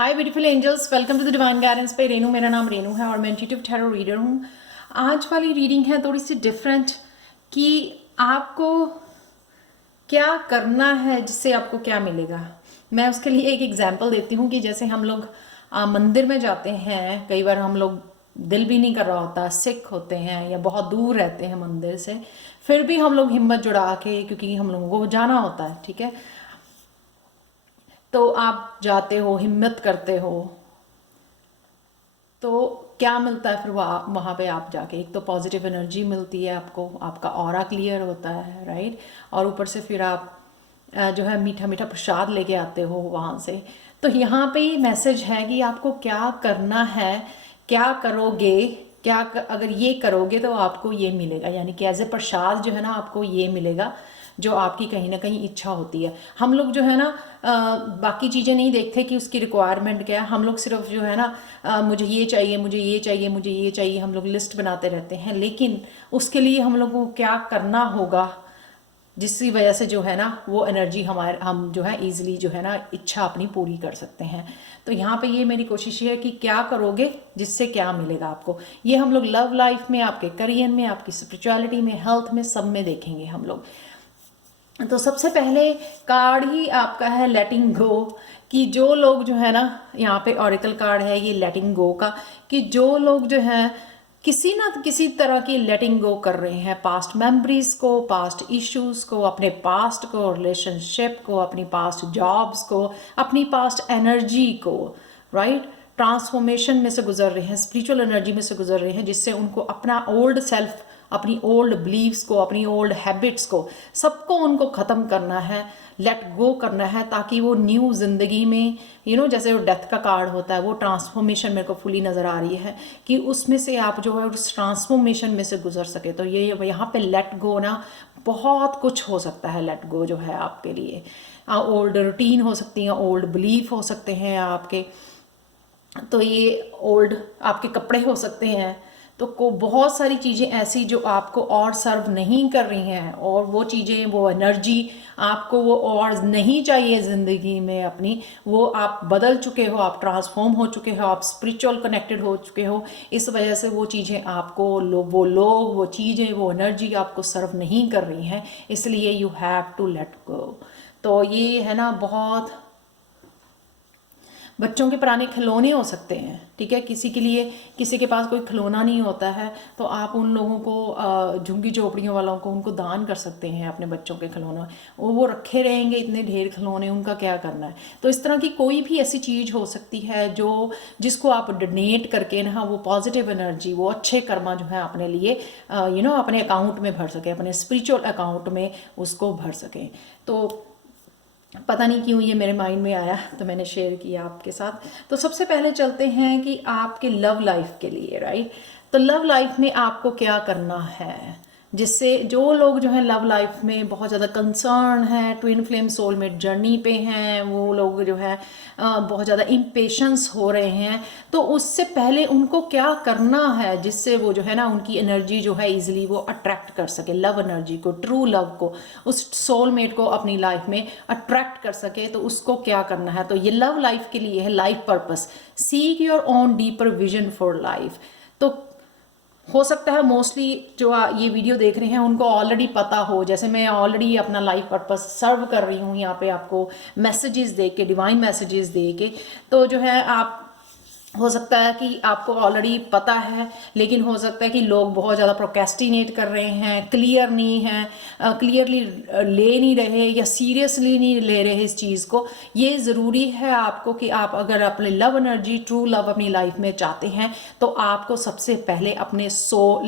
Hi beautiful angels, welcome to the divine guidance पे रेनू। मेरा नाम रेनू है और मैं इंट्यूटिव टैरो रीडर हूँ। आज वाली रीडिंग है थोड़ी सी डिफरेंट कि आपको क्या करना है जिससे आपको क्या मिलेगा। मैं उसके लिए एक एग्जांपल देती हूँ कि जैसे हम लोग मंदिर में जाते हैं, कई बार हम लोग दिल भी नहीं कर रहा होता, सिक होते हैं या बहुत दूर रहते हैं मंदिर से, फिर भी हम लोग हिम्मत जुड़ा के, क्योंकि हम लोगों को जाना होता है, ठीक है, तो आप जाते हो, हिम्मत करते हो, तो क्या मिलता है फिर वहाँ पे आप जाके? एक तो पॉजिटिव एनर्जी मिलती है आपको, आपका ऑरा क्लियर होता है, राइट। और ऊपर से फिर आप जो है मीठा मीठा प्रसाद लेके आते हो वहाँ से। तो यहाँ पे मैसेज है कि आपको क्या करना है, क्या करोगे, अगर ये करोगे तो आपको ये मिलेगा, यानी कि एज ए प्रसाद जो है ना आपको ये मिलेगा जो आपकी कहीं ना कहीं इच्छा होती है। हम लोग जो है ना बाकी चीज़ें नहीं देखते कि उसकी रिक्वायरमेंट क्या है। हम लोग सिर्फ जो है ना मुझे ये चाहिए, मुझे ये चाहिए, मुझे ये चाहिए, हम लोग लिस्ट बनाते रहते हैं। लेकिन उसके लिए हम लोग को क्या करना होगा जिसकी वजह से जो है ना वो एनर्जी हम जो है इजीली जो है ना इच्छा अपनी पूरी कर सकते हैं। तो यहाँ पे ये मेरी कोशिश है कि क्या करोगे जिससे क्या मिलेगा आपको। ये हम लोग लव लाइफ में, आपके करियर में, आपकी स्पिरिचुअलिटी में, हेल्थ में, सब में देखेंगे हम लोग। तो सबसे पहले कार्ड ही आपका है लेटिंग गो। कि जो लोग जो है ना, यहाँ पे ऑरिकल कार्ड है ये लेटिंग गो का, कि जो लोग जो है किसी ना किसी तरह की लेटिंग गो कर रहे हैं, पास्ट मेमोरीज को, पास्ट इश्यूज को, अपने पास्ट को, रिलेशनशिप को, अपनी पास्ट जॉब्स को, अपनी पास्ट एनर्जी को, राइट। ट्रांसफॉर्मेशन में से गुजर रहे हैं, स्पिरिचुअल एनर्जी में से गुजर रहे हैं, जिससे उनको अपना ओल्ड सेल्फ, अपनी ओल्ड बिलीव्स को, अपनी ओल्ड हैबिट्स को, सबको उनको ख़त्म करना है, लेट गो करना है, ताकि वो न्यू ज़िंदगी में जैसे वो डेथ का कार्ड होता है, वो ट्रांसफॉर्मेशन मेरे को फुली नज़र आ रही है कि उसमें से आप जो है उस ट्रांसफॉर्मेशन में से गुजर सके। तो ये यहाँ पे लेट गो ना बहुत कुछ हो सकता है। लेट गो जो है आपके लिए ओल्ड रूटीन हो सकती हैं, ओल्ड बिलीफ हो सकते हैं आपके, तो ये ओल्ड आपके कपड़े हो सकते हैं। तो को बहुत सारी चीज़ें ऐसी जो आपको और सर्व नहीं कर रही हैं, और वो चीज़ें, वो एनर्जी आपको वो और नहीं चाहिए ज़िंदगी में अपनी, वो आप बदल चुके हो, आप ट्रांसफॉर्म हो चुके हो, आप स्पिरिचुअल कनेक्टेड हो चुके हो। इस वजह से वो चीज़ें आपको वो लोग, वो चीज़ें, वो एनर्जी आपको सर्व नहीं कर रही हैं, इसलिए you have to let go. तो ये है ना, बहुत बच्चों के पुराने खिलौने हो सकते हैं, ठीक है। किसी के लिए, किसी के पास कोई खिलौना नहीं होता है, तो आप उन लोगों को, झुग्गी झोपड़ियों वालों को, उनको दान कर सकते हैं अपने बच्चों के खिलौने। वो रखे रहेंगे इतने ढेर खिलौने, उनका क्या करना है। तो इस तरह की कोई भी ऐसी चीज़ हो सकती है जिसको आप डोनेट करके ना वो पॉजिटिव एनर्जी, वो अच्छे कर्मा जो है अपने लिए अपने अकाउंट में भर सके, अपने स्पिरिचुअल अकाउंट में उसको भर सकें। तो पता नहीं क्यों ये मेरे माइंड में आया, तो मैंने शेयर किया आपके साथ। तो सबसे पहले चलते हैं कि आपके लव लाइफ के लिए, राइट। तो लव लाइफ में आपको क्या करना है जिससे, जो लोग जो है लव लाइफ में बहुत ज़्यादा कंसर्न है, ट्विन फ्लेम सोलमेट जर्नी पे हैं, वो लोग जो है बहुत ज़्यादा इम्पेशंस हो रहे हैं, तो उससे पहले उनको क्या करना है जिससे वो जो है ना उनकी एनर्जी जो है इजीली वो अट्रैक्ट कर सके, लव एनर्जी को, ट्रू लव को, उस सोलमेट को अपनी लाइफ में अट्रैक्ट कर सके। तो उसको क्या करना है? तो ये लव लाइफ के लिए है life purpose, seek your own deeper vision for life. तो हो सकता है मोस्टली जो ये वीडियो देख रहे हैं उनको ऑलरेडी पता हो, जैसे मैं ऑलरेडी अपना लाइफ पर्पस सर्व कर रही हूँ यहाँ पे आपको मैसेजेस दे के, डिवाइन मैसेजेस दे के। तो जो है आप, हो सकता है कि आपको ऑलरेडी पता है, लेकिन हो सकता है कि लोग बहुत ज़्यादा प्रोकेस्टिनेट कर रहे हैं, क्लियर नहीं है, क्लियरली ले नहीं रहे या सीरियसली नहीं ले रहे इस चीज़ को। ये ज़रूरी है आपको कि आप अगर अपने लव एनर्जी, ट्रू लव अपनी लाइफ में चाहते हैं, तो आपको सबसे पहले अपने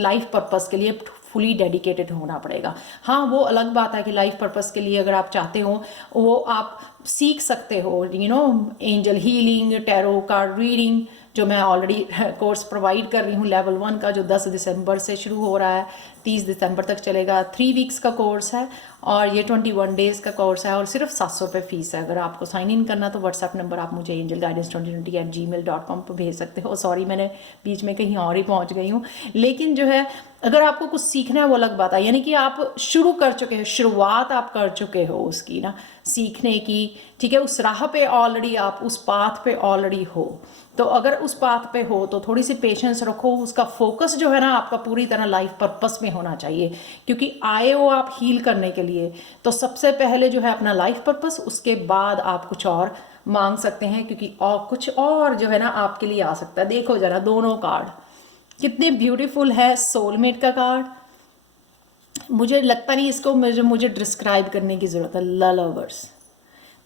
लाइफ पर्पस के लिए फुली डेडिकेटेड होना पड़ेगा। हाँ, वो अलग बात है कि लाइफ पर्पस के लिए अगर आप चाहते हो, वो आप सीख सकते हो, angel healing, tarot card reading, जो मैं ऑलरेडी कोर्स प्रोवाइड कर रही हूँ लेवल 1 का, जो 10 दिसंबर से शुरू हो रहा है। 30 दिसंबर तक चलेगा। 3 वीक्स का कोर्स है और ये 21 डेज़ का कोर्स है और सिर्फ 700 रुपये फ़ीस है। अगर आपको साइन इन करना तो व्हाट्सएप नंबर आप मुझे angelguidance2020@gmail.com पर भेज सकते हो। सॉरी, मैंने बीच में कहीं और ही पहुंच गई हूँ। लेकिन जो है, अगर आपको कुछ सीखना है वो अलग बात है, यानी कि आप शुरू कर चुके हो, शुरुआत आप कर चुके हो उसकी ना, सीखने की, ठीक है, उस राह पे ऑलरेडी आप उस पाथ पे ऑलरेडी हो। तो अगर उस पाथ पे हो तो थोड़ी सी पेशेंस रखो, उसका फोकस जो है ना आपका पूरी तरह लाइफ पर्पस में होना चाहिए, क्योंकि आए हो आप हील करने के लिए। तो सबसे पहले जो है अपना लाइफ पर्पस, उसके बाद आप कुछ और मांग सकते हैं, क्योंकि और कुछ और जो है ना आपके लिए आ सकता है। देखो जरा दोनों कार्ड कितने ब्यूटीफुल है। सोलमेट का कार्ड, मुझे लगता नहीं इसको मुझे डिस्क्राइब करने की ज़रूरत है। लवर्स,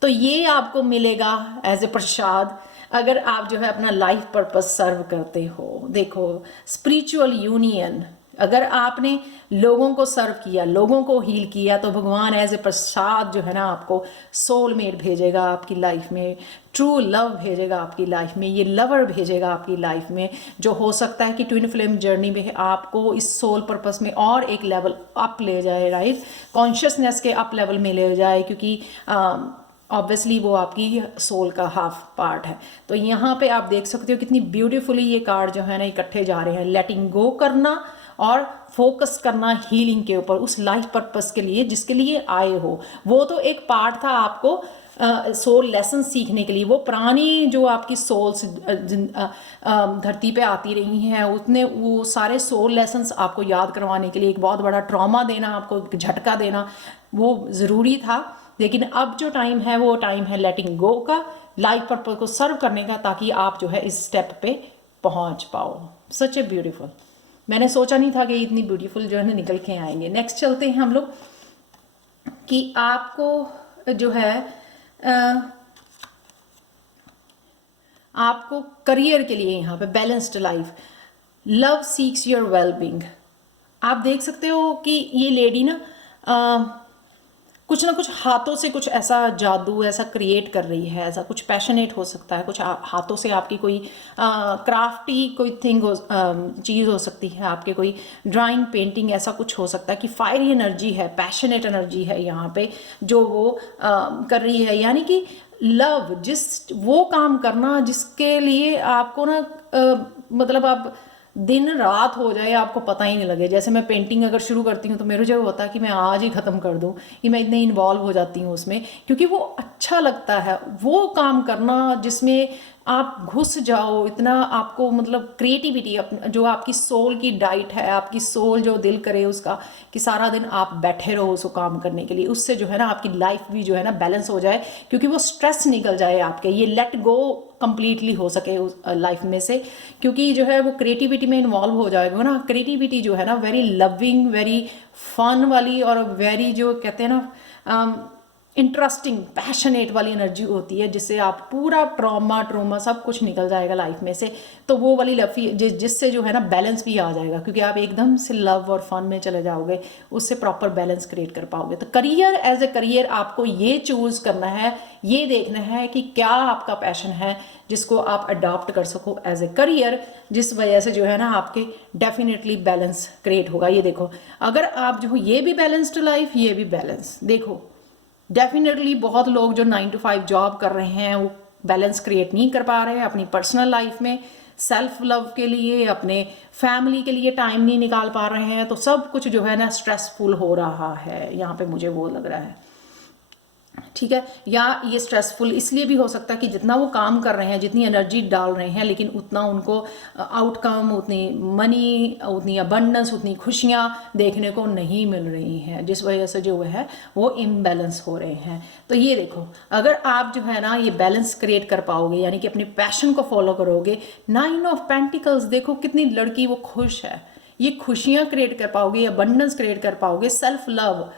तो ये आपको मिलेगा एज ए प्रसाद अगर आप जो है अपना लाइफ पर्पस सर्व करते हो। देखो, स्पिरिचुअल यूनियन, अगर आपने लोगों को सर्व किया, लोगों को हील किया, तो भगवान एज ए प्रसाद जो है ना आपको सोलमेट भेजेगा आपकी लाइफ में, ट्रू लव भेजेगा आपकी लाइफ में, ये लवर भेजेगा आपकी लाइफ में, जो हो सकता है कि ट्विन फ्लेम जर्नी में आपको इस सोल पर्पस में और एक लेवल अप ले जाए, राइट, कॉन्शियसनेस के अप लेवल में ले जाए, क्योंकि ऑब्वियसली वो आपकी सोल का हाफ पार्ट है। तो यहाँ पे आप देख सकते हो कितनी ब्यूटीफुली ये कार्ड जो है ना इकट्ठे जा रहे हैं। लेटिंग गो करना और फोकस करना हीलिंग के ऊपर, उस लाइफ पर्पस के लिए जिसके लिए आए हो। वो तो एक पार्ट था आपको सोल लेसन सीखने के लिए। वो पुरानी जो आपकी सोल्स धरती पे आती रही हैं, उतने वो सारे सोल लेसन्स आपको याद करवाने के लिए एक बहुत बड़ा ट्रॉमा देना, आपको एक झटका देना, वो ज़रूरी था। लेकिन अब जो टाइम है वो टाइम है लेटिंग गो का, लाइफ पर्पस को सर्व करने का, ताकि आप जो है इस स्टेप पे पहुंच पाओ। सच ए ब्यूटीफुल, मैंने सोचा नहीं था कि इतनी ब्यूटीफुल जो है ना निकल के आएंगे। नेक्स्ट चलते हैं हम लोग कि आपको जो है आपको करियर के लिए यहाँ पे balanced life, love seeks your wellbeing. आप देख सकते हो कि ये लेडी ना कुछ ना कुछ हाथों से कुछ ऐसा जादू ऐसा क्रिएट कर रही है, ऐसा कुछ पैशनेट हो सकता है, कुछ हाथों से आपकी कोई क्राफ्टी कोई थिंग हो, चीज़ हो सकती है, आपके कोई ड्राइंग पेंटिंग, ऐसा कुछ हो सकता है कि फायरी एनर्जी है, पैशनेट एनर्जी है यहाँ पे जो वो कर रही है। यानी कि लव, वो काम करना जिसके लिए आपको ना मतलब आप दिन रात हो जाए आपको पता ही नहीं लगे। जैसे मैं पेंटिंग अगर शुरू करती हूँ तो मेरे जो होता है कि मैं आज ही ख़त्म कर दूँ, कि मैं इतने इन्वॉल्व हो जाती हूँ उसमें, क्योंकि वो अच्छा लगता है वो काम करना जिसमें आप घुस जाओ इतना, आपको मतलब क्रिएटिविटी जो आपकी सोल की डाइट है, आपकी सोल जो दिल करे उसका, कि सारा दिन आप बैठे रहो उसको काम करने के लिए। उससे जो है ना आपकी लाइफ भी जो है ना बैलेंस हो जाए, क्योंकि वो स्ट्रेस निकल जाए आपके, ये लेट गो कंप्लीटली हो सके उस लाइफ में से, क्योंकि जो है वो क्रिएटिविटी में इन्वॉल्व हो जाएगा ना। क्रिएटिविटी जो है ना वेरी लविंग, वेरी फन वाली और वेरी जो कहते हैं ना इंटरेस्टिंग पैशनेट वाली एनर्जी होती है, जिससे आप पूरा ट्रॉमा सब कुछ निकल जाएगा लाइफ में से। तो वो वाली लफी जिससे जो है ना बैलेंस भी आ जाएगा, क्योंकि आप एकदम से लव और फन में चले जाओगे, उससे प्रॉपर बैलेंस क्रिएट कर पाओगे। तो करियर, एज ए करियर आपको ये चूज़ करना है, ये देखना है कि क्या आपका पैशन है जिसको आप अडॉप्ट कर सको एज ए करियर, जिस वजह से जो है ना आपके डेफिनेटली बैलेंस क्रिएट होगा। ये देखो, अगर आप जो ये भी बैलेंस्ड लाइफ, ये भी बैलेंस, देखो डेफिनेटली बहुत लोग जो 9 to 5 जॉब कर रहे हैं वो बैलेंस क्रिएट नहीं कर पा रहे हैं अपनी पर्सनल लाइफ में, सेल्फ लव के लिए, अपने फैमिली के लिए टाइम नहीं निकाल पा रहे हैं, तो सब कुछ जो है ना स्ट्रेसफुल हो रहा है। यहाँ पे मुझे वो लग रहा है, ठीक है। या ये स्ट्रेसफुल इसलिए भी हो सकता है कि जितना वो काम कर रहे हैं, जितनी एनर्जी डाल रहे हैं, लेकिन उतना उनको आउटकम, उतनी मनी, उतनी अबंडेंस, उतनी खुशियाँ देखने को नहीं मिल रही हैं, जिस वजह से जो है वो इम्बैलेंस हो रहे हैं। तो ये देखो, अगर आप जो है ना ये बैलेंस क्रिएट कर पाओगे, यानी कि अपने पैशन को फॉलो करोगे। 9 of Pentacles, देखो कितनी लड़की वो खुश है, ये खुशियाँ क्रिएट कर पाओगे, अबंडेंस क्रिएट कर पाओगे, सेल्फ लव,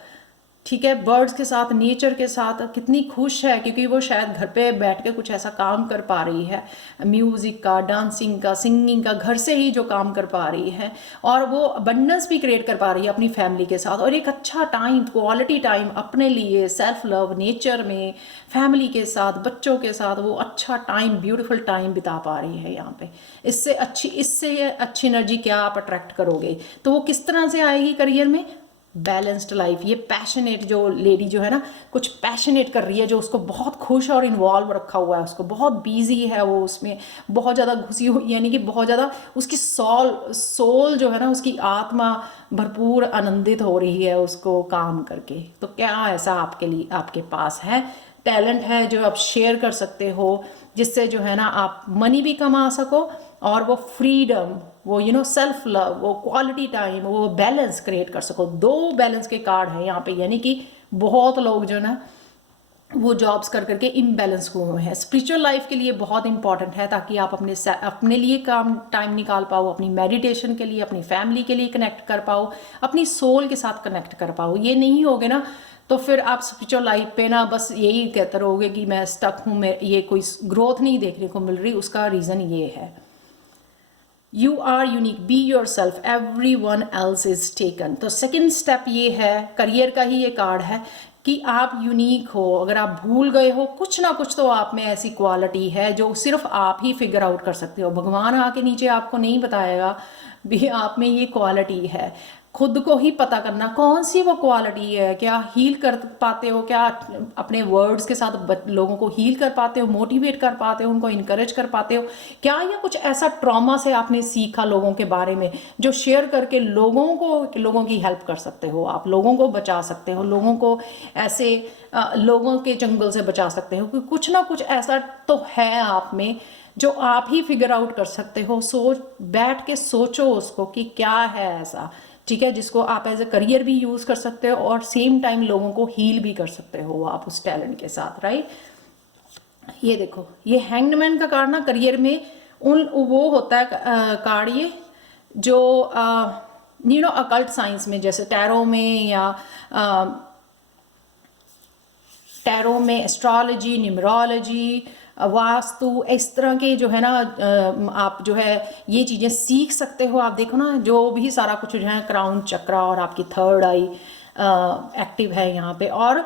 ठीक है, बर्ड्स के साथ, नेचर के साथ कितनी खुश है, क्योंकि वो शायद घर पे बैठ के कुछ ऐसा काम कर पा रही है, म्यूज़िक का, डांसिंग का, सिंगिंग का, घर से ही जो काम कर पा रही है, और वो अबंडेंस भी क्रिएट कर पा रही है अपनी फैमिली के साथ, और एक अच्छा टाइम, क्वालिटी टाइम अपने लिए, सेल्फ लव, नेचर में, फैमिली के साथ, बच्चों के साथ वो अच्छा टाइम, ब्यूटीफुल टाइम बिता पा रही है यहाँ पे। इससे अच्छी एनर्जी क्या आप अट्रैक्ट करोगे? तो वो किस तरह से आएगी करियर में? Balanced life. ये पैशनेट जो लेडी जो है ना, कुछ पैशनेट कर रही है, जो उसको बहुत खुश और इन्वॉल्व रखा हुआ है, उसको बहुत बिजी है, वो उसमें बहुत ज़्यादा घुसी हुई, यानी कि बहुत ज़्यादा उसकी सोल जो है ना, उसकी आत्मा भरपूर आनंदित हो रही है उसको काम करके। तो क्या ऐसा आपके लिए, आपके पास है टैलेंट है जो आप शेयर कर सकते हो, जिससे जो है ना आप मनी भी कमा सको, और वो फ्रीडम, वो सेल्फ लव, वो क्वालिटी टाइम, वो बैलेंस क्रिएट कर सको। 2 बैलेंस के कार्ड हैं यहाँ पे, यानी कि बहुत लोग जो ना वो जॉब्स कर करके इम्बैलेंस हुए हैं। स्पिरिचुअल लाइफ के लिए बहुत इंपॉर्टेंट है, ताकि आप अपने लिए काम टाइम निकाल पाओ, अपनी मेडिटेशन के लिए, अपनी फैमिली के लिए कनेक्ट कर पाओ, अपनी सोल के साथ कनेक्ट कर पाओ। ये नहीं होगे ना तो फिर आप स्पिरिचुअल लाइफ पे ना बस यही कहते रहोगे कि मैं स्टक हूँ, मैं ये कोई ग्रोथ नहीं देखने को मिल रही। उसका रीज़न ये है, you are unique, be yourself, everyone else is taken. तो सेकेंड स्टेप ये है, करियर का ही ये कार्ड है कि आप यूनिक हो। अगर आप भूल गए हो कुछ ना कुछ, तो आप में ऐसी क्वालिटी है जो सिर्फ आप ही फिगर आउट कर सकते हो। भगवान आके नीचे आपको नहीं बताएगा भी आप में ये क्वालिटी है। खुद को ही पता करना कौन सी वो क्वालिटी है। क्या हील कर पाते हो? क्या अपने वर्ड्स के साथ लोगों को हील कर पाते हो, मोटिवेट कर पाते हो, उनको इनकरेज कर पाते हो? क्या या कुछ ऐसा ट्रॉमा से आपने सीखा लोगों के बारे में, जो शेयर करके लोगों की हेल्प कर सकते हो, आप लोगों को बचा सकते हो, लोगों को ऐसे लोगों के जंगल से बचा सकते हो? क्योंकि कुछ ना कुछ ऐसा तो है आप में जो आप ही फिगर आउट कर सकते हो। बैठ के सोचो उसको कि क्या है ऐसा, ठीक है, जिसको आप एज ए करियर भी यूज़ कर सकते हो, और सेम टाइम लोगों को हील भी कर सकते हो आप उस टैलेंट के साथ, राइट। ये देखो, ये हैंग्ड मैन का कार्ड ना करियर में वो होता है कार्ड, ये जो अकल्ट साइंस में, जैसे टैरो में एस्ट्रोलॉजी, न्यूमरोलॉजी, वास्तु, इस तरह के जो है ना आप जो है ये चीज़ें सीख सकते हो। आप देखो ना, जो भी सारा कुछ जो है, क्राउन चक्रा और आपकी थर्ड आई एक्टिव है यहाँ पे। और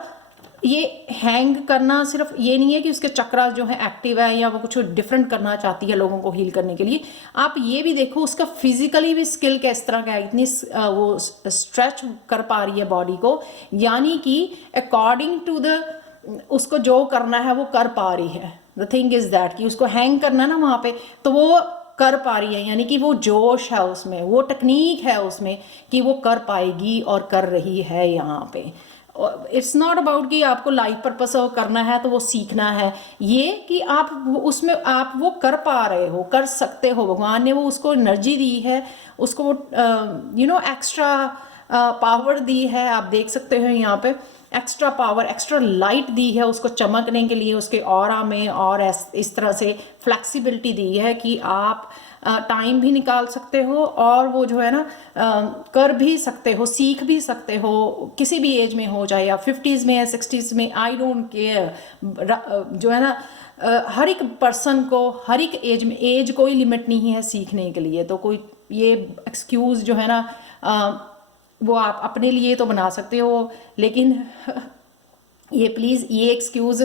ये हैंग करना सिर्फ ये नहीं है कि उसके चक्रा जो है एक्टिव है या वो कुछ डिफरेंट करना चाहती है लोगों को हील करने के लिए। आप ये भी देखो उसका फिजिकली भी स्किल किस तरह का है, इतनी वो स्ट्रेच कर पा रही है बॉडी को, यानी कि अकॉर्डिंग टू द उसको जो करना है वो कर पा रही है। द थिंग इज दैट कि उसको हैंग करना ना वहाँ पे, तो वो कर पा रही है, यानी कि वो जोश है उसमें, वो टेक्निक है उसमें कि वो कर पाएगी और कर रही है यहाँ पे। इट्स नॉट अबाउट कि आपको लाइफ पर्पस करना है तो वो सीखना है, ये कि आप उसमें आप वो कर पा रहे हो, कर सकते हो। भगवान ने वो उसको एनर्जी दी है, उसको वो एक्स्ट्रा पावर दी है। आप देख सकते हो यहाँ पे एक्स्ट्रा पावर, एक्स्ट्रा लाइट दी है उसको चमकने के लिए उसके ऑरा में, और इस तरह से फ्लेक्सिबिलिटी दी है कि आप टाइम भी निकाल सकते हो, और वो जो है ना कर भी सकते हो, सीख भी सकते हो, किसी भी एज में हो, चाहे आप 50s में या 60s में, आई डोंट केयर। जो है ना हर एक पर्सन को हर एक एज में, एज कोई लिमिट नहीं है सीखने के लिए। तो कोई ये एक्सक्यूज़ जो है ना वो आप अपने लिए तो बना सकते हो, लेकिन ये प्लीज़ ये एक्सक्यूज़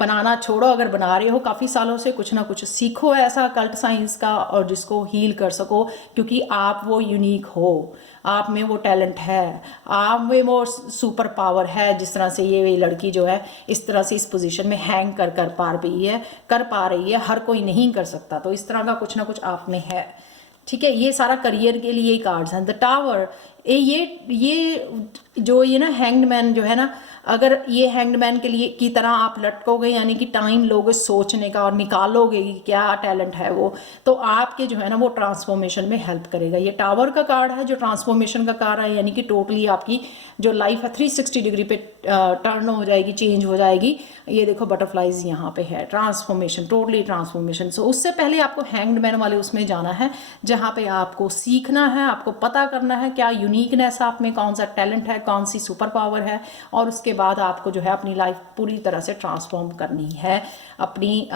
बनाना छोड़ो। अगर बना रहे हो काफ़ी सालों से, कुछ ना कुछ सीखो ऐसा कल्ट साइंस का, और जिसको हील कर सको, क्योंकि आप वो यूनिक हो, आप में वो टैलेंट है, आप में वो सुपर पावर है। जिस तरह से ये लड़की जो है इस तरह से इस पोजीशन में हैंग कर पा रही है, हर कोई नहीं कर सकता। तो इस तरह का कुछ ना कुछ आप में है, ठीक है। ये सारा करियर के लिए कार्ड्स हैं। द टावर, ये जो ये ना हैंग्ड मैन जो है ना, अगर ये हैंगमैन के लिए की तरह आप लटकोगे, यानी कि टाइम लोगे सोचने का और निकालोगे कि क्या टैलेंट है वो, तो आपके जो है ना वो ट्रांसफॉर्मेशन में हेल्प करेगा। ये टावर का कार्ड है जो ट्रांसफॉर्मेशन का कार्ड है, यानी कि टोटली आपकी जो लाइफ है 360 डिग्री पे टर्न हो जाएगी, चेंज हो जाएगी। ये देखो बटरफ्लाइज यहाँ पे है, ट्रांसफॉर्मेशन, टोटली ट्रांसफॉर्मेशन। सो उससे पहले आपको हैंगमैन वाले उसमें जाना है, जहाँ पे आपको सीखना है, आपको पता करना है क्या यूनिकनेस आप में, कौन सा टैलेंट है, कौन सी सुपर पावर है, और उसके बाद आपको जो है अपनी लाइफ पूरी तरह से ट्रांसफॉर्म करनी है अपनी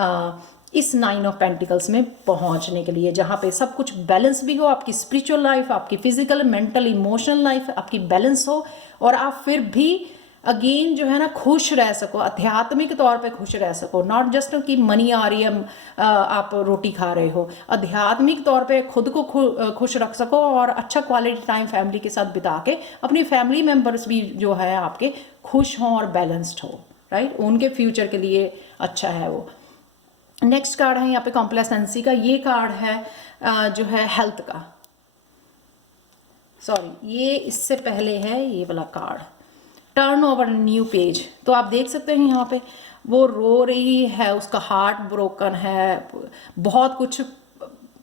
इस 9 ऑफ पेंटिकल्स में पहुंचने के लिए, जहाँ पे सब कुछ बैलेंस भी हो, आपकी स्पिरिचुअल लाइफ, आपकी फिजिकल, मेंटल, इमोशनल लाइफ आपकी बैलेंस हो, और आप फिर भी अगेन जो है ना खुश रह सको, आध्यात्मिक तौर पे खुश रह सको। नॉट जस्ट कि मनी आ रही है, आप रोटी खा रहे हो, आध्यात्मिक तौर पे खुद को खुश रख सको, और अच्छा क्वालिटी टाइम फैमिली के साथ बिता के अपनी फैमिली मेम्बर्स भी जो है आपके खुश हों और बैलेंस्ड हो, राइट, उनके फ्यूचर के लिए अच्छा है वो। नेक्स्ट कार्ड है यहाँ पे कॉम्प्लेसेंसी का। ये कार्ड है जो है हेल्थ का, सॉरी ये इससे पहले है ये वाला card, turn over new page. तो आप देख सकते हैं यहाँ पे वो रो रही है, उसका हार्ट ब्रोकन है, बहुत कुछ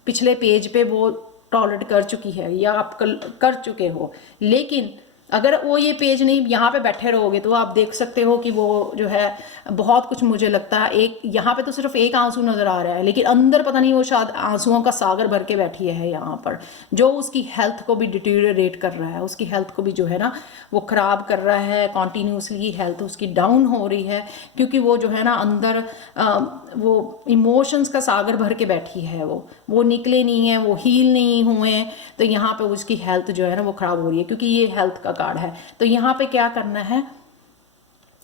पिछले पेज पे वो टॉलरेट कर चुकी है या आप कर चुके हो, लेकिन अगर वो ये पेज नहीं यहाँ पे बैठे रहोगे तो आप देख सकते हो कि वो जो है बहुत कुछ, मुझे लगता है एक यहाँ पे तो सिर्फ एक आंसू नज़र आ रहा है, लेकिन अंदर पता नहीं वो शायद आंसुओं का सागर भर के बैठी है यहाँ पर, जो उसकी हेल्थ को भी डिटीरियरेट कर रहा है, उसकी हेल्थ को भी जो है ना वो ख़राब कर रहा है, कॉन्टीन्यूसली हेल्थ उसकी डाउन हो रही है, क्योंकि वो जो है ना अंदर वो इमोशंस का सागर भर के बैठी है, वो निकले नहीं है, वो हील नहीं हुए, तो यहाँ पे उसकी हेल्थ जो है ना वो ख़राब हो रही है, क्योंकि ये हेल्थ का कार्ड है। तो यहाँ पे क्या करना है,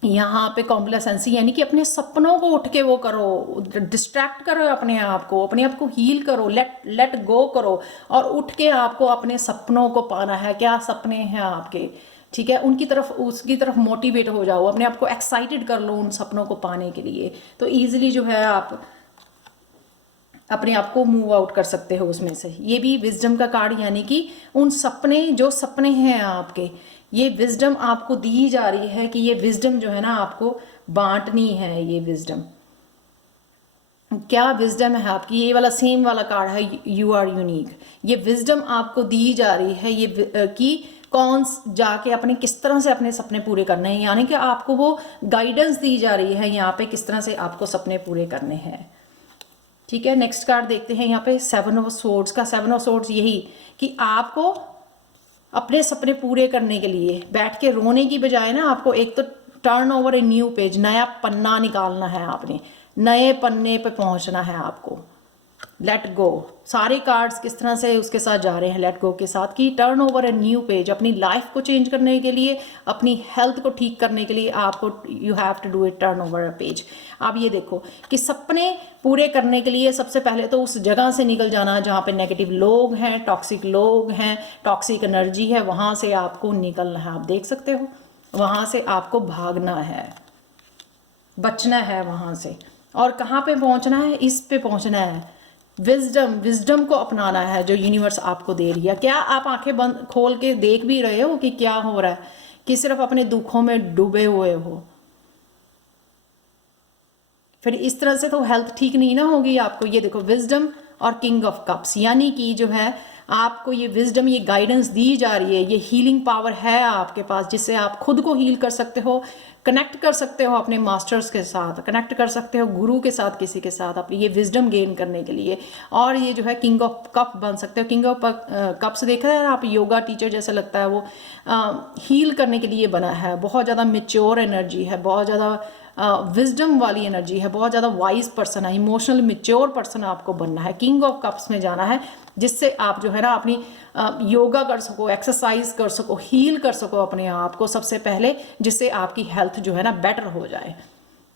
यहाँ पे कॉम्प्लेसेंसी यानी कि अपने सपनों को उठ के वो करो, डिस्ट्रैक्ट करो अपने आप को हील करो, लेट गो करो, और उठ के आपको अपने सपनों को पाना है। क्या सपने हैं आपके, ठीक है, उसकी तरफ मोटिवेट हो जाओ, अपने आप को एक्साइटेड कर लो उन सपनों को पाने के लिए, तो ईजिली जो है आप अपने आप को मूव आउट कर सकते हो उसमें से। ये भी विजडम का कार्ड, यानी कि उन जो सपने हैं आपके, ये विजडम आपको दी जा रही है कि ये विजडम जो है ना आपको बांटनी है। ये विजडम क्या विजडम है आपकी, ये वाला सेम वाला कार्ड है, यू आर यूनिक। ये विजडम आपको दी जा रही है ये कि कौन जाके अपने किस तरह से अपने सपने पूरे करने हैं, यानी कि आपको वो गाइडेंस दी जा रही है यहाँ पे किस तरह से आपको सपने पूरे करने हैं, ठीक है। नेक्स्ट कार्ड देखते हैं यहाँ पे 7 ऑफ सोर्ड्स का। 7 ऑफ सोर्ड्स यही कि आपको अपने सपने पूरे करने के लिए बैठ के रोने की बजाय ना आपको एक तो turn over a new page, नया पन्ना निकालना है, आपने नए पन्ने पे पहुंचना है आपको। लेट गो, सारे कार्ड्स किस तरह से उसके साथ जा रहे हैं, लेट गो के साथ, कि turn over a new page, अपनी लाइफ को चेंज करने के लिए, अपनी हेल्थ को ठीक करने के लिए आपको you have to do it, turn over a page. आप ये देखो कि सपने पूरे करने के लिए सबसे पहले तो उस जगह से निकल जाना जहाँ पे नेगेटिव लोग हैं, टॉक्सिक लोग हैं, टॉक्सिक एनर्जी है, वहाँ से आपको निकलना है। आप देख सकते हो वहाँ से आपको भागना है, बचना है वहाँ से। और कहाँ पे पहुँचना है, इस पे पहुँचना है, विजडम को अपनाना है जो यूनिवर्स आपको दे रही है। क्या आप आंखें बंद खोल के देख भी रहे हो कि क्या हो रहा है, कि सिर्फ अपने दुखों में डूबे हुए हो? फिर इस तरह से तो हेल्थ ठीक नहीं ना होगी आपको। ये देखो विजडम और किंग ऑफ कप्स, यानी कि जो है आपको ये विजडम, ये गाइडेंस दी जा रही है, ये हीलिंग पावर है आपके पास, जिससे आप खुद को हील कर सकते हो, कनेक्ट कर सकते हो अपने मास्टर्स के साथ, कनेक्ट कर सकते हो गुरु के साथ, किसी के साथ, अपनी ये विजडम गेन करने के लिए। और ये जो है किंग ऑफ कप बन सकते हो। किंग ऑफ कप्स देखा है आप, योगा टीचर जैसा लगता है वो, हील करने के लिए बना है, बहुत ज़्यादा मेच्योर एनर्जी है, बहुत ज़्यादा विजडम वाली एनर्जी है, बहुत ज़्यादा वाइज पर्सन है, इमोशनल मेच्योर पर्सन आपको बनना है, किंग ऑफ कप्स में जाना है, जिससे आप जो है ना अपनी योगा कर सको, एक्सरसाइज कर सको, हील कर सको अपने आप को सबसे पहले, जिससे आपकी हेल्थ जो है ना बेटर हो जाए।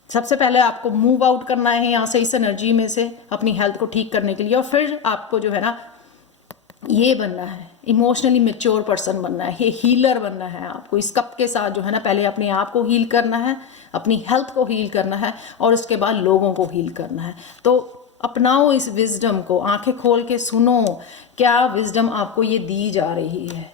सबसे पहले आपको मूव आउट करना है यहाँ से, इस एनर्जी में से, अपनी हेल्थ को ठीक करने के लिए, और फिर आपको जो है ना ये बनना है, इमोशनली मेच्योर पर्सन बनना है, ये हीलर बनना है आपको। इस कप के साथ जो है ना पहले अपने आप को हील करना है, अपनी हेल्थ को हील करना है, और उसके बाद लोगों को हील करना है। तो अपनाओ इस विजडम को, आंखें खोल के सुनो क्या विजडम आपको ये दी जा रही है।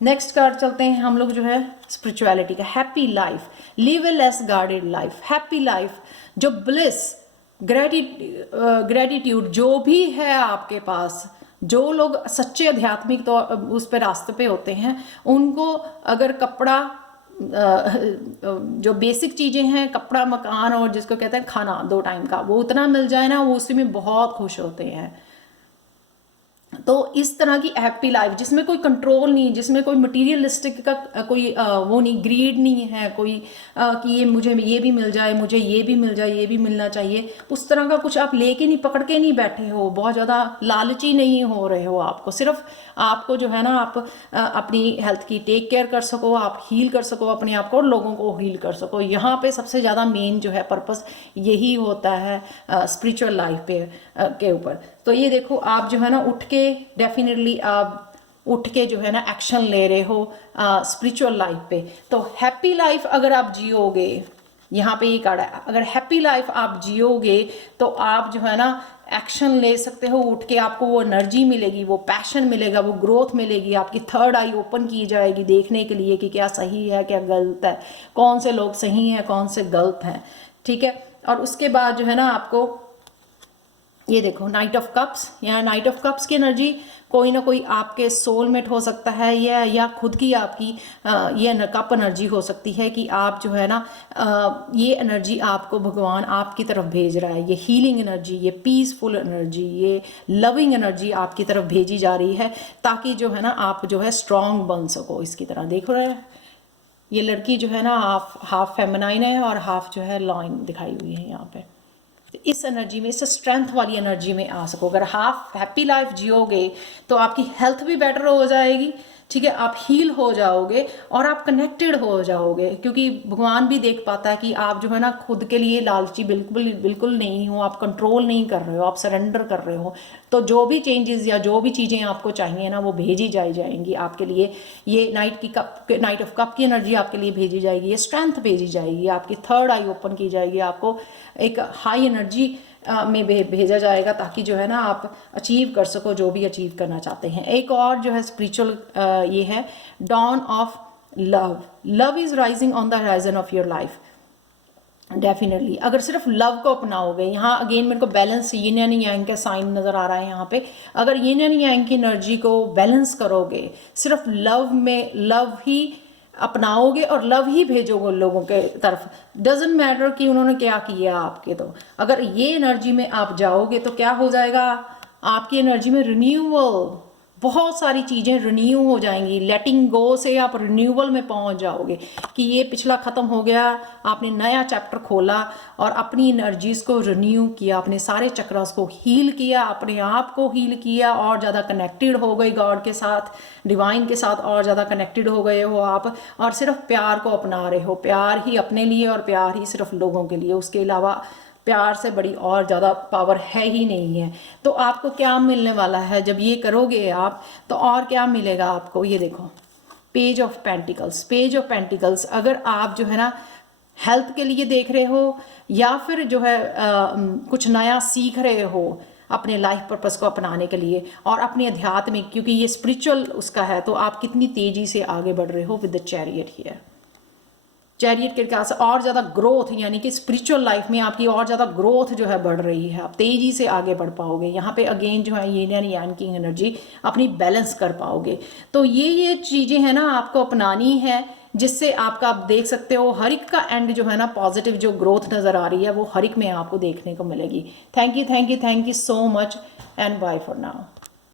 नेक्स्ट कार्ड चलते हैं हम लोग जो है स्पिरिचुअलिटी का, हैप्पी लाइफ, लिव ए less guarded life. Happy life, जो ब्लिस, ग्रेटिट्यूड जो भी है आपके पास, जो लोग सच्चे आध्यात्मिक तो उस पे रास्ते पे होते हैं, उनको अगर कपड़ा, जो बेसिक चीज़ें हैं, कपड़ा, मकान और जिसको कहते हैं खाना 2 टाइम का, वो उतना मिल जाए ना, वो उसी में बहुत खुश होते हैं। तो इस तरह की हैप्पी लाइफ जिसमें कोई कंट्रोल नहीं, जिसमें कोई मटीरियलिस्टिक का कोई वो नहीं, ग्रीड नहीं है कोई, कि ये मुझे ये भी मिल जाए, मुझे ये भी मिल जाए, ये भी मिलना चाहिए, उस तरह का कुछ आप लेके नहीं, पकड़ के नहीं बैठे हो, बहुत ज़्यादा लालची नहीं हो रहे हो। आपको सिर्फ आपको जो है ना, आप अपनी हेल्थ की टेक केयर कर सको, आप हील कर सको अपने आप को और लोगों को हील कर सको। यहाँ पे सबसे ज़्यादा मेन जो है पर्पस यही होता है स्पिरिचुअल लाइफ पे के ऊपर। तो ये देखो, आप जो है ना उठ के, डेफिनेटली आप उठ के जो है ना एक्शन ले रहे हो स्पिरिचुअल लाइफ पे। तो हैप्पी लाइफ अगर आप जियोगे, यहाँ पे ये कार्ड है, अगर हैप्पी लाइफ आप जियोगे तो आप जो है ना एक्शन ले सकते हो उठ के, आपको वो एनर्जी मिलेगी, वो पैशन मिलेगा, वो ग्रोथ मिलेगी, आपकी थर्ड आई ओपन की जाएगी देखने के लिए कि क्या सही है क्या गलत है, कौन से लोग सही हैं कौन से गलत हैं, ठीक है। और उसके बाद जो है ना आपको ये देखो नाइट ऑफ कप्स, यहाँ नाइट ऑफ कप्स की एनर्जी, कोई ना कोई आपके सोलमेट हो सकता है या खुद की आपकी ये कप एनर्जी हो सकती है कि आप जो है ना ये एनर्जी आपको भगवान आपकी तरफ भेज रहा है, ये हीलिंग एनर्जी, ये पीसफुल एनर्जी, ये लविंग एनर्जी आपकी तरफ भेजी जा रही है, ताकि जो है ना आप जो है स्ट्रांग बन सको। इसकी तरह देख रहे हैं, ये लड़की जो है ना हाफ फेमिनाइन है और हाफ जो है लाइन दिखाई हुई है यहाँ पे। इस एनर्जी में, इस स्ट्रेंथ वाली एनर्जी में आ सको। अगर हाफ हैप्पी लाइफ जियोगे तो आपकी हेल्थ भी बेटर हो जाएगी, ठीक है, आप हील हो जाओगे और आप कनेक्टेड हो जाओगे, क्योंकि भगवान भी देख पाता है कि आप जो है ना खुद के लिए लालची बिल्कुल बिल्कुल नहीं हो, आप कंट्रोल नहीं कर रहे हो, आप सरेंडर कर रहे हो। तो जो भी चेंजेस या जो भी चीज़ें आपको चाहिए ना वो भेजी जाएंगी आपके लिए। ये नाइट ऑफ कप की एनर्जी आपके लिए भेजी जाएगी, ये स्ट्रेंथ भेजी जाएगी, आपकी थर्ड आई ओपन की जाएगी, आपको एक हाई एनर्जी में भेजा जाएगा, ताकि जो है ना आप अचीव कर सको जो भी अचीव करना चाहते हैं। एक और जो है स्पिरिचुअल ये है dawn of love, love is rising on the horizon of your life. Definitely अगर सिर्फ लव को अपनाओगे, यहाँ अगेन मेरे को बैलेंस यिन एंड यांग का साइन नज़र आ रहा है यहाँ पे, अगर यिन एंड यांग की एनर्जी को बैलेंस करोगे, सिर्फ लव में लव ही अपनाओगे और लव ही भेजोगे लोगों के तरफ, डजेंट मैटर कि उन्होंने क्या किया आपके, तो अगर ये एनर्जी में आप जाओगे तो क्या हो जाएगा, आपकी एनर्जी में रिन्यूअल, बहुत सारी चीज़ें रिन्यू हो जाएंगी। लेटिंग गो से आप रिन्यूअल में पहुंच जाओगे कि ये पिछला ख़त्म हो गया, आपने नया चैप्टर खोला और अपनी एनर्जीज़ को रिन्यू किया, अपने सारे चक्रास को हील किया, अपने आप को हील किया और ज़्यादा कनेक्टेड हो गए गॉड के साथ, डिवाइन के साथ और ज़्यादा कनेक्टेड हो गए हो आप, और सिर्फ प्यार को अपना रहे हो, प्यार ही अपने लिए और प्यार ही सिर्फ लोगों के लिए, उसके अलावा प्यार से बड़ी और ज़्यादा पावर है ही नहीं है। तो आपको क्या मिलने वाला है जब ये करोगे आप, तो और क्या मिलेगा आपको, ये देखो page of pentacles, page of pentacles. अगर आप जो है ना हेल्थ के लिए देख रहे हो या फिर जो है कुछ नया सीख रहे हो अपने लाइफ पर्पस को अपनाने के लिए और अपने आध्यात्मिक, क्योंकि ये स्पिरिचुअल उसका है, तो आप कितनी तेज़ी से आगे बढ़ रहे हो with the chariot here. Chariot के ख्याल से और ज़्यादा ग्रोथ, यानी कि स्पिरिचुअल लाइफ में आपकी और ज़्यादा ग्रोथ जो है बढ़ रही है, आप तेज़ी से आगे बढ़ पाओगे। यहाँ पे अगेन जो है यिन एंड यांग की एनर्जी अपनी बैलेंस कर पाओगे। तो ये चीज़ें हैं ना आपको अपनानी है, जिससे आपका आप देख सकते हो हर एक का एंड जो है ना पॉजिटिव जो ग्रोथ नज़र आ रही है वो हर एक में आपको देखने को मिलेगी। Thank you so much and bye for now.